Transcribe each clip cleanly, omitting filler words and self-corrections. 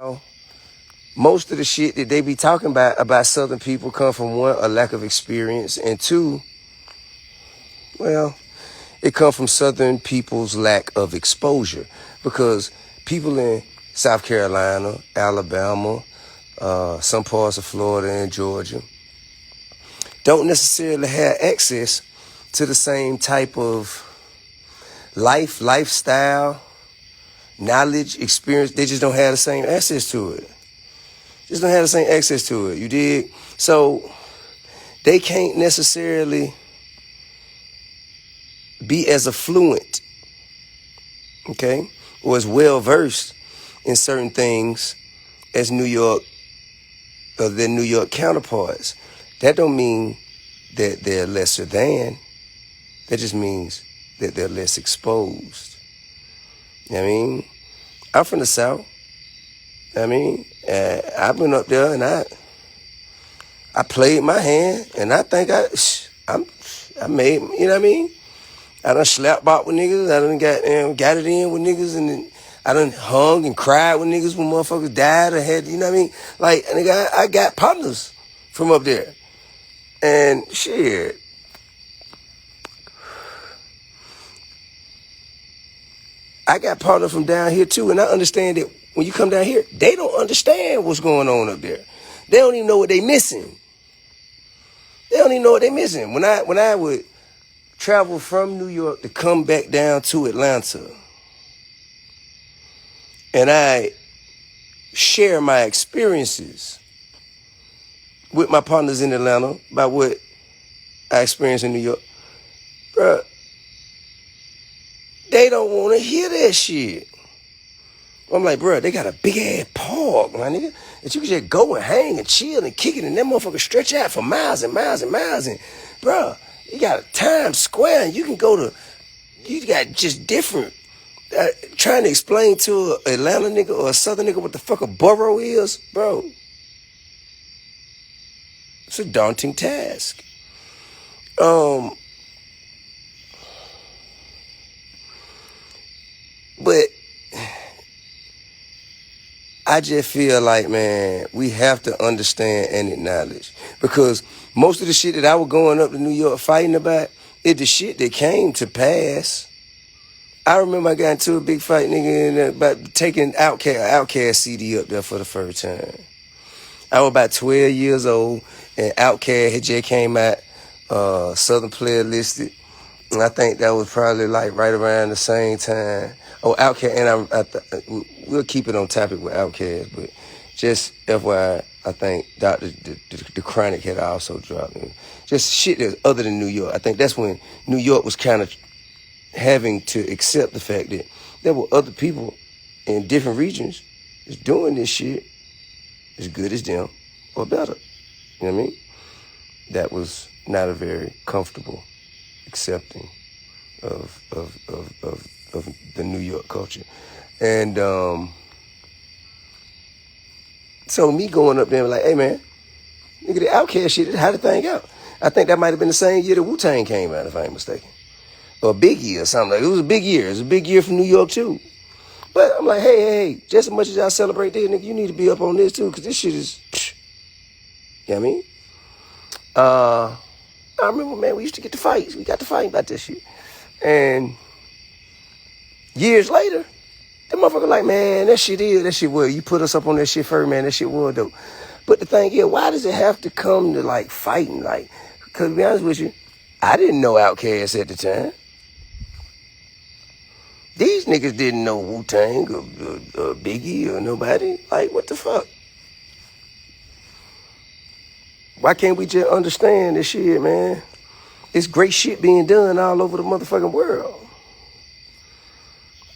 know, most of the shit that they be talking about Southern people come from, one, a lack of experience, and two, well, it comes from Southern people's lack of exposure. Because people in South Carolina, Alabama, some parts of Florida and Georgia don't necessarily have access to the same type of lifestyle, knowledge, experience. They just don't have the same access to it. Just don't have the same access to it. You dig? So they can't necessarily be as affluent, okay, or as well versed in certain things as New York or their New York counterparts. That don't mean that they're lesser than. That just means that they're less exposed. You know what I mean? I'm from the South. I mean, I've been up there and I played my hand, and I think I made, you know what I mean? I done slapped out with niggas. I done got it in with niggas, and then I done hung and cried with niggas when motherfuckers died or had, you know what I mean? Like, nigga, I got partners from up there. And shit, I got partners from down here too, and I understand that when you come down here, they don't understand what's going on up there. They don't even know what they missing. They don't even know what they missing. When I would travel from New York to come back down to Atlanta, and I share my experiences with my partners in Atlanta about what I experienced in New York, bruh, they don't want to hear that shit. I'm like, bruh, they got a big ass park, my nigga, that you can just go and hang and chill and kick it, and that motherfucker stretch out for miles and miles and miles. And bruh, you got a Times Square, and you can go to, you got just different. Trying to explain to an Atlanta nigga or a Southern nigga what the fuck a borough is, bro, it's a daunting task. But I just feel like, man, we have to understand and acknowledge, because most of the shit that I was going up to New York fighting about is the shit that came to pass. I remember I got into a big fight, nigga, about taking Outkast CD up there for the first time. I was about 12 years old, and Outkast had just came out, Southern Player Listed, and I think that was probably like right around the same time. Oh, Outkast, and we'll keep it on topic with Outkast, but just FYI, I think the Chronic had also dropped. Just shit that's other than New York. I think that's when New York was kind of having to accept the fact that there were other people in different regions that's doing this shit as good as them or better. You know what I mean? That was not a very comfortable accepting of the New York culture. And so me going up there and like, hey man, nigga, the Outkast shit, how the thing out? I think that might have been the same year that Wu-Tang came out, if I ain't mistaken. Or a big year or something. Like, it was a big year. It was a big year for New York too. But I'm like, hey, just as much as y'all celebrate this, nigga, you need to be up on this too, because this shit is, you know what I mean? I remember, man, we used to get to fights. We got to fight about this shit. And years later, the motherfucker like, man, that shit was. You put us up on that shit first, man, that shit was dope. But the thing is, why does it have to come to like fighting? Like, because to be honest with you, I didn't know Outkast at the time. These niggas didn't know Wu-Tang or Biggie or nobody. Like, what the fuck? Why can't we just understand this shit, man? It's great shit being done all over the motherfucking world.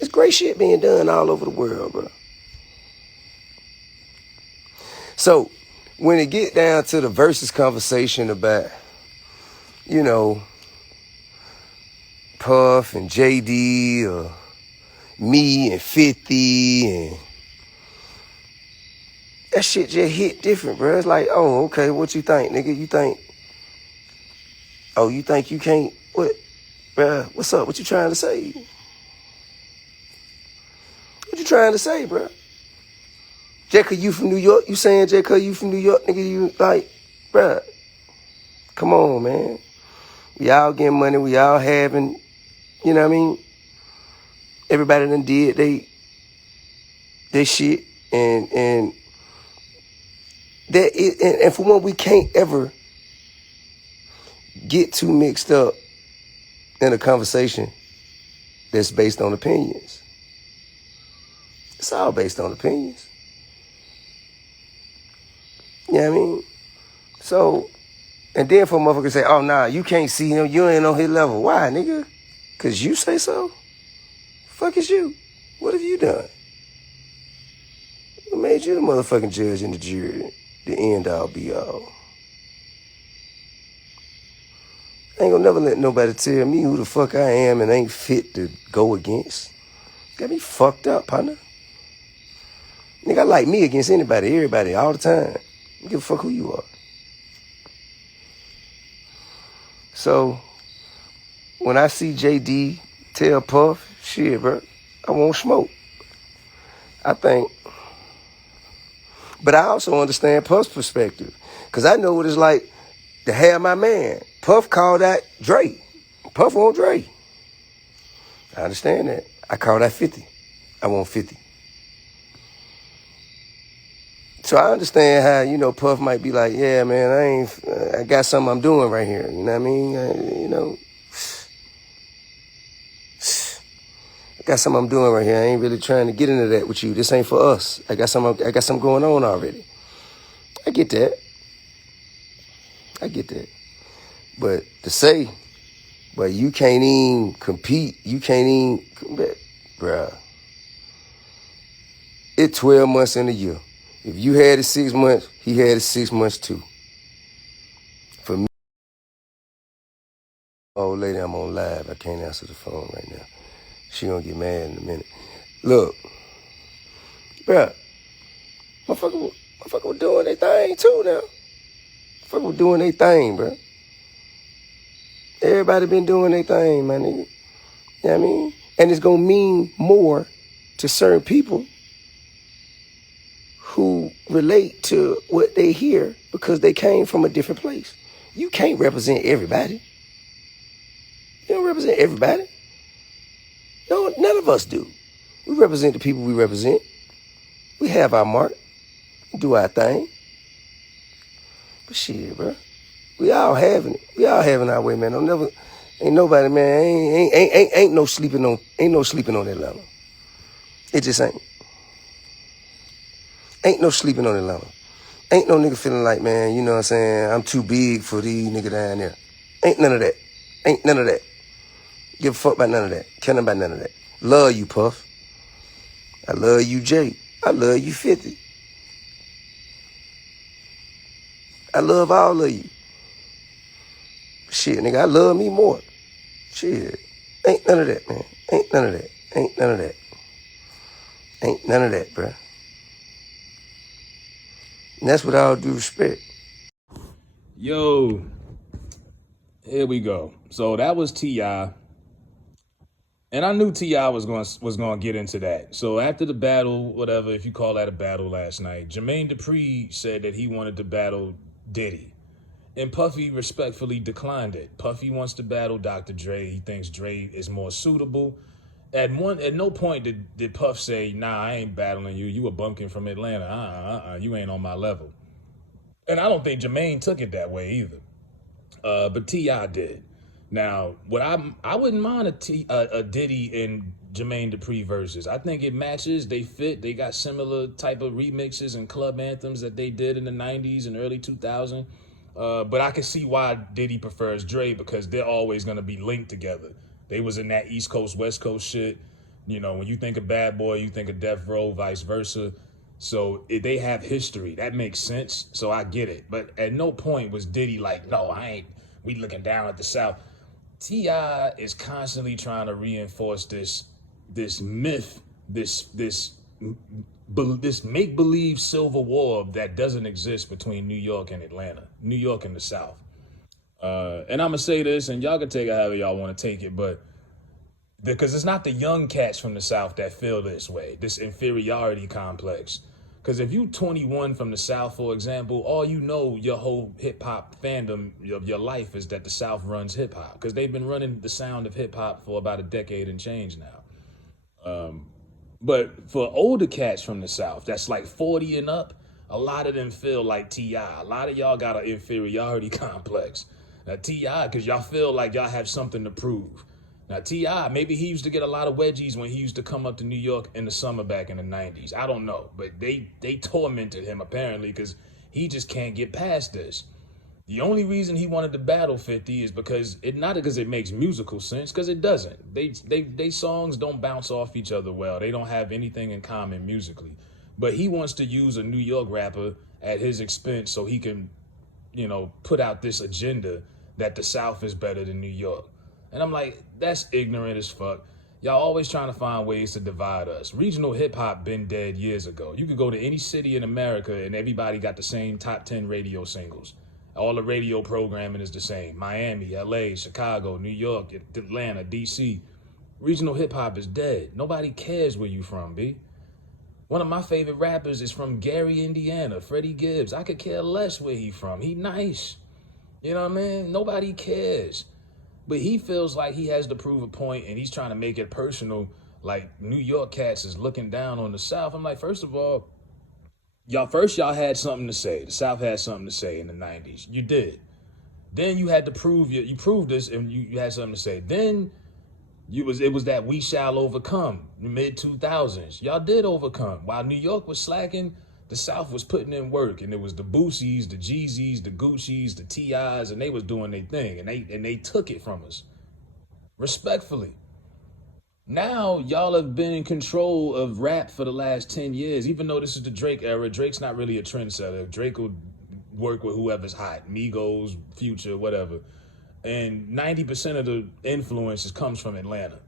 It's great shit being done all over the world, bro. So, when it get down to the versus conversation about, you know, Puff and JD or me and 50 and that shit just hit different, bro. It's like, oh, okay, what you think, nigga? You think, oh, you think you can't, what? Bro, what's up? What you trying to say? What you trying to say, bro? Just cause you from New York, you saying just cause you from New York, nigga, you like, bruh, come on, man. We all getting money, we all having, you know what I mean? Everybody done did they shit, and that is, and for one, we can't ever get too mixed up in a conversation that's based on opinions. It's all based on opinions. You know what I mean? So, and then for a motherfucker to say, oh, nah, you can't see him, you ain't on his level. Why, nigga? Because you say so? Fuck is you? What have you done? What made you the motherfucking judge and the jury, the end all be all? I ain't gonna never let nobody tell me who the fuck I am and ain't fit to go against. Got me fucked up, partner. Nigga, I like me against anybody, everybody, all the time. I don't give a fuck who you are. So, when I see JD tell Puff, shit, bro, I won't smoke. I think, but I also understand Puff's perspective, because I know what it's like to have my man. Puff called out Dre. Puff on Dre. I understand that. I called out 50. I want 50. So I understand how, you know, Puff might be like, yeah, man, I got something I'm doing right here. You know what I mean? I got something I'm doing right here. I ain't really trying to get into that with you. This ain't for us. I got something going on already. I get that. But to say, but you can't even compete, bruh. It's 12 months in a year. If you had it 6 months, he had it 6 months too. For me, old lady, I'm on live. I can't answer the phone right now. She gonna get mad in a minute. Look, bruh, motherfucker was doing their thing too now. Motherfucker was doing their thing, bruh. Everybody been doing their thing, my nigga. You know what I mean? And it's gonna mean more to certain people who relate to what they hear because they came from a different place. You can't represent everybody. You don't represent everybody. No, none of us do. We represent the people we represent. We have our mark. We do our thing. But shit, bro. We all having it. We all having our way, man. Ain't nobody, man. Ain't no sleeping on that level. It just ain't. Ain't no sleeping on that level. Ain't no nigga feeling like, man, you know what I'm saying, I'm too big for these niggas down there. Ain't none of that. Ain't none of that. Give a fuck about none of that. Care about none of that. Love you, Puff. I love you, Jay. I love you, 50. I love all of you. Shit, nigga, I love me more. Shit. Ain't none of that, man. Ain't none of that. Ain't none of that. Ain't none of that, bruh. And that's with all due respect. Yo, here we go. So that was T.I. And I knew T.I. was going to get into that. So after the battle, whatever, if you call that a battle last night, Jermaine Dupri said that he wanted to battle Diddy. And Puffy respectfully declined it. Puffy wants to battle Dr. Dre. He thinks Dre is more suitable. At no point did Puff say, nah, I ain't battling you. You a bumpkin from Atlanta. You ain't on my level. And I don't think Jermaine took it that way either. But T.I. did. Now, I wouldn't mind a Diddy and Jermaine Dupri verses. I think it matches. They fit. They got similar type of remixes and club anthems that they did in the 90s and early 2000s. But I can see why Diddy prefers Dre, because they're always going to be linked together. They was in that East Coast, West Coast shit. You know, when you think of Bad Boy, you think of Death Row, vice versa. So they have history. That makes sense. So I get it. But at no point was Diddy like, no, I ain't. We looking down at the South. T.I. is constantly trying to reinforce this myth, this make believe civil war that doesn't exist between New York and Atlanta, New York and the South. And I'm gonna say this, and y'all can take it however y'all want to take it, but because it's not the young cats from the South that feel this way, this inferiority complex. Because if you 21 from the South, for example, all you know your whole hip hop fandom of your life is that the South runs hip hop. Because they've been running the sound of hip hop for about a decade and change now. But for older cats from the South, that's like 40 and up, a lot of them feel like T.I. A lot of y'all got an inferiority complex. Now T.I., because y'all feel like y'all have something to prove. Now T.I., maybe he used to get a lot of wedgies when he used to come up to New York in the summer back in the 90s. I don't know, but they tormented him apparently because he just can't get past this. The only reason he wanted to battle 50 is because not because it makes musical sense, because it doesn't. They songs don't bounce off each other well. They don't have anything in common musically. But he wants to use a New York rapper at his expense so he can, put out this agenda that the South is better than New York. And I'm like, that's ignorant as fuck. Y'all always trying to find ways to divide us. Regional hip hop been dead years ago. You could go to any city in America and everybody got the same top 10 radio singles. All the radio programming is the same. Miami, LA, Chicago, New York, Atlanta, DC. Regional hip hop is dead. Nobody cares where you from, B. One of my favorite rappers is from Gary, Indiana, Freddie Gibbs. I could care less where he from. He nice. You know what I mean? Nobody cares. But he feels like he has to prove a point and he's trying to make it personal. Like New York cats is looking down on the South. I'm like, first of all, y'all had something to say. The South had something to say in the 90s. You did. Then you had to prove you proved this and you had something to say. Then it was that we shall overcome, mid 2000s. Y'all did overcome. While New York was slacking, the South was putting in work, and it was the Boosies, the Jeezys, the Gucci's, the T.I.s, and they was doing their thing, and they took it from us. Respectfully. Now, y'all have been in control of rap for the last 10 years. Even though this is the Drake era, Drake's not really a trendsetter. Drake will work with whoever's hot, Migos, Future, whatever. And 90% of the influences comes from Atlanta.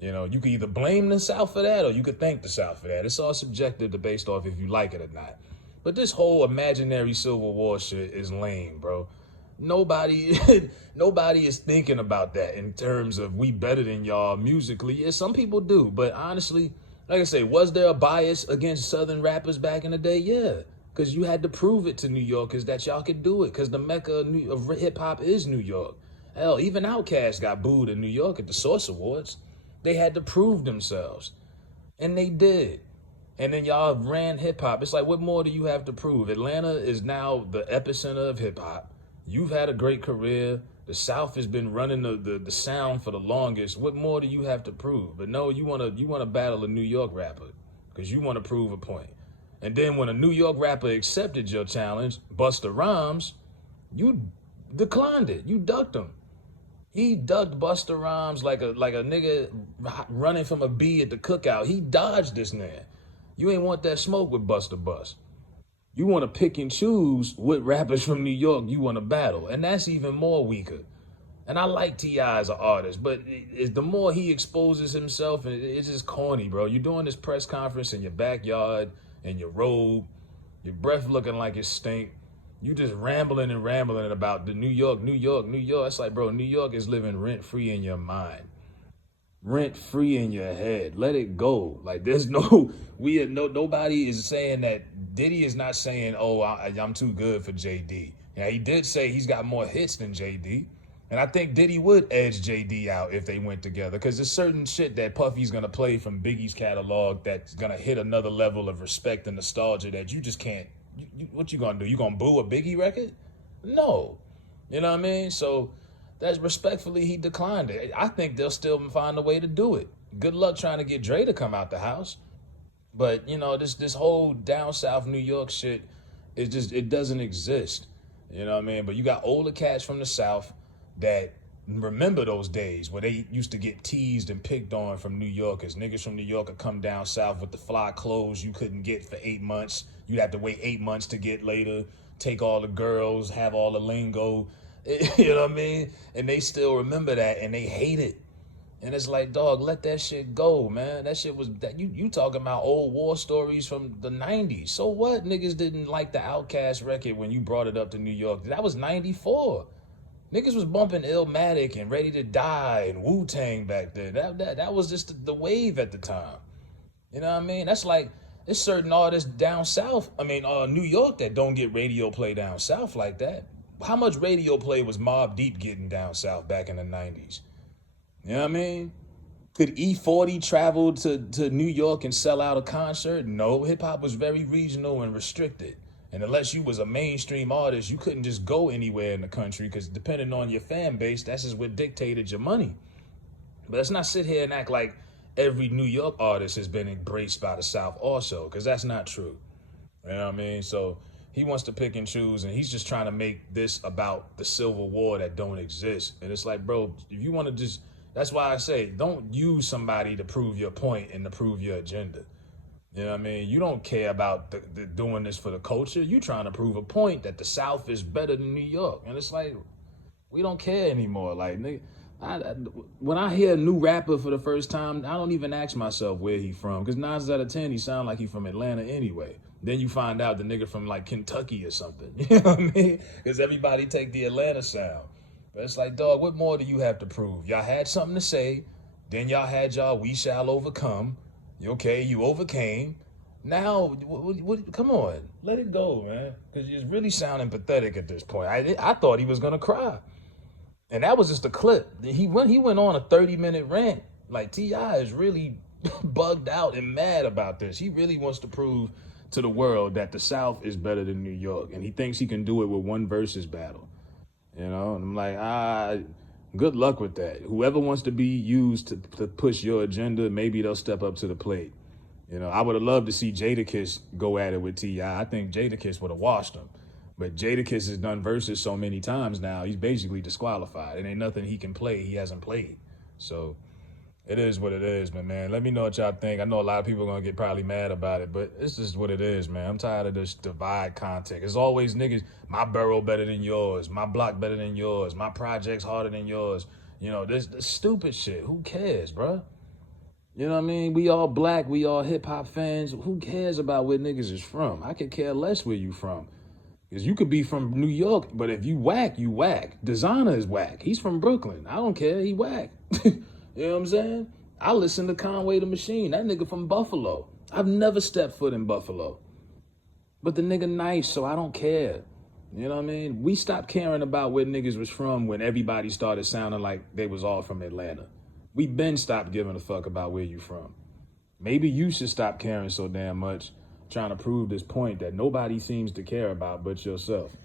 You can either blame the South for that or you could thank the South for that. It's all subjective based off if you like it or not. But this whole imaginary Civil War shit is lame, bro. Nobody is thinking about that in terms of we better than y'all musically. Yeah, some people do. But honestly, like I say, was there a bias against Southern rappers back in the day? Yeah. Because you had to prove it to New Yorkers that y'all could do it. Because the mecca of hip-hop is New York. Hell, even Outkast got booed in New York at the Source Awards. They had to prove themselves. And they did. And then y'all ran hip-hop. It's like, what more do you have to prove? Atlanta is now the epicenter of hip-hop. You've had a great career. The South has been running the sound for the longest. What more do you have to prove? But no, you wanna battle a New York rapper because you want to prove a point. And then when a New York rapper accepted your challenge, Busta Rhymes, you declined it. You ducked him. He ducked Busta Rhymes like a nigga running from a bee at the cookout. He dodged this nigga. You ain't want that smoke with Busta Bust. You want to pick and choose what rappers from New York you want to battle. And that's even more weaker. And I like T.I. as an artist, but the more he exposes himself, it's just corny, bro. You're doing this press conference in your backyard, in your robe, your breath looking like it stink. You just rambling about the New York. It's like, bro, New York is living rent-free in your mind. Rent-free in your head. Let it go. Like, there's nobody is saying that. Diddy is not saying, oh, I'm too good for JD. Now, he did say he's got more hits than JD. And I think Diddy would edge JD out if they went together. Because there's certain shit that Puffy's going to play from Biggie's catalog that's going to hit another level of respect and nostalgia that you just can't. What you going to do? You going to boo a Biggie record? No. You know what I mean? So that's respectfully, he declined it. I think they'll still find a way to do it. Good luck trying to get Dre to come out the house. But, this whole down south New York shit, it doesn't exist. You know what I mean? But you got older cats from the South that remember those days where they used to get teased and picked on from New Yorkers. Niggas from New York would come down south with the fly clothes you couldn't get for 8 months. You'd have to wait 8 months to get later, take all the girls, have all the lingo. You know what I mean? And they still remember that and they hate it. And it's like, dog, let that shit go, man. That shit was that you talking about old war stories from the 90s. So what? Niggas didn't like the Outkast record when you brought it up to New York. That was 94. Niggas was bumping Illmatic and Ready to Die and Wu-Tang back then. That was just the wave at the time. You know what I mean? That's like There's certain artists down south, New York, that don't get radio play down south like that. How much radio play was Mobb Deep getting down south back in the 90s? You know what I mean? Could E40 travel to New York and sell out a concert? No, hip hop was very regional and restricted. And unless you was a mainstream artist, you couldn't just go anywhere in the country, because depending on your fan base, that's just what dictated your money. But let's not sit here and act like every New York artist has been embraced by the South also, because that's not true. You know what I mean? So he wants to pick and choose, and he's just trying to make this about the Civil War that don't exist. And it's like, bro, if you want to just, that's why I say, don't use somebody to prove your point and to prove your agenda. You know what I mean? You don't care about doing this for the culture. You trying to prove a point that the South is better than New York. And it's like, we don't care anymore. Like, nigga, when I hear a new rapper for the first time, I don't even ask myself where he from, because 9 out of 10, he sound like he from Atlanta anyway. Then you find out the nigga from like Kentucky or something. You know what I mean? Because everybody take the Atlanta sound. But it's like, dog, what more do you have to prove? Y'all had something to say. Then y'all had y'all We Shall Overcome. Okay, you overcame. Now, come on, let it go, man. Because you're really sounding pathetic at this point. I thought he was going to cry. And that was just a clip. He went on a 30-minute rant. Like, T.I. is really bugged out and mad about this. He really wants to prove to the world that the South is better than New York. And he thinks he can do it with one versus battle. You know? And I'm like, good luck with that. Whoever wants to be used to push your agenda, maybe they'll step up to the plate. You know, I would have loved to see Jadakiss go at it with T.I. I think Jadakiss would have washed him. But Jadakiss has done verses so many times now, he's basically disqualified. It ain't nothing he can play he hasn't played. So it is what it is, man. Let me know what y'all think. I know a lot of people are going to get probably mad about it, but it's just what it is, man. I'm tired of this divide content. It's always niggas, my borough better than yours, my block better than yours, my project's harder than yours. You know, this stupid shit. Who cares, bro? You know what I mean? We all black, we all hip-hop fans. Who cares about where niggas is from? I could care less where you from. Because you could be from New York, but if you whack, you whack. Designer is whack. He's from Brooklyn. I don't care. He whack. You know what I'm saying? I listen to Conway the Machine. That nigga from Buffalo. I've never stepped foot in Buffalo. But the nigga nice, so I don't care. You know what I mean? We stopped caring about where niggas was from when everybody started sounding like they was all from Atlanta. We been stopped giving a fuck about where you from. Maybe you should stop caring so damn much, trying to prove this point that nobody seems to care about but yourself.